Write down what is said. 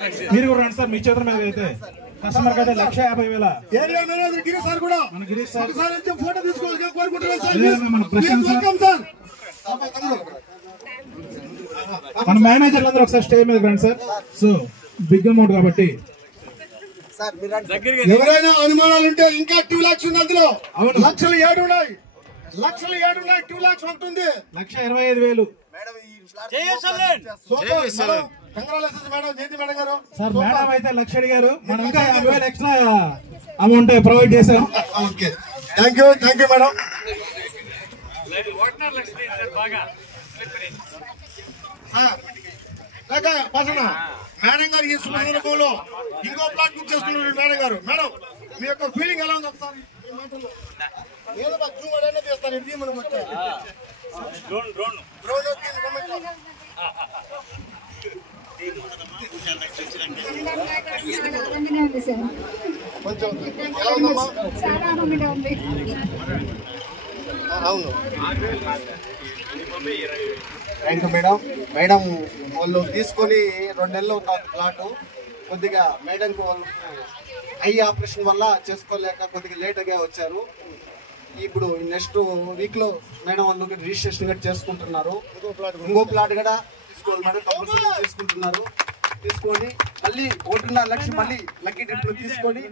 మీరు కూడా రండి సార్, మీ చేతుల మీద అయితే కస్టమర్ అయితే 1,50,000 ఏరియా మేనేజర్ గిరీష్ సార్ కూడా మన గిరీష్ సార్ ఫోటో తీసుకోవాలని కోరుకుంటున్నాను సార్. మన మేనేజర్లు అందరూ ఒకసారి స్టేజ్ మీద రండి సార్. సో బిగ్ అమౌంట్ కాబట్టి ఎవరైనా అనుమానాలు ఉంటే ఇంకా 2 lakhs ఉంది అందులో. లక్షలు 7 ఉన్నాయి, 2 lakhs ఉంటుంది. 1,25,000 సార్. మేడం అయితే 1,00,000 అడిగారు, మనం ఇంకా 50,000 ఎక్స్ట్రా అమౌంట్ ప్రొవైడ్ చేశాం. Thank you madam. మేడం గారు ఈ సందర్భంలో ఇంకో ప్లాట్ బుక్ చేసుకున్నారు. మేడం గారు, మేడం మీ యొక్క ఫీలింగ్ ఎలా ఉంది ఒకసారి తీస్తాను. ఇది మనం కొంచెం అవును. Thank you madam. మేడం వాళ్ళు తీసుకొని 2 నెలలు ఉన్నారు ప్లాటు. కొద్దిగా మేడంకు వాళ్ళు ఐ ఆపరేషన్ వల్ల చేసుకోలేక కొద్దిగా లేట్గా వచ్చారు. ఇప్పుడు నెక్స్ట్ వీక్ లో మేడం వాళ్ళు రిజిస్ట్రేషన్ కూడా చేసుకుంటున్నారు. ఇంకో ప్లాట్ కూడా తీసుకోవాలి మేడం, కంపల్సరీ తీసుకుంటున్నారు. తీసుకొని మళ్ళీ 1.5 లక్ష మళ్ళీ లక్కీ ట్రిప్ లో తీసుకొని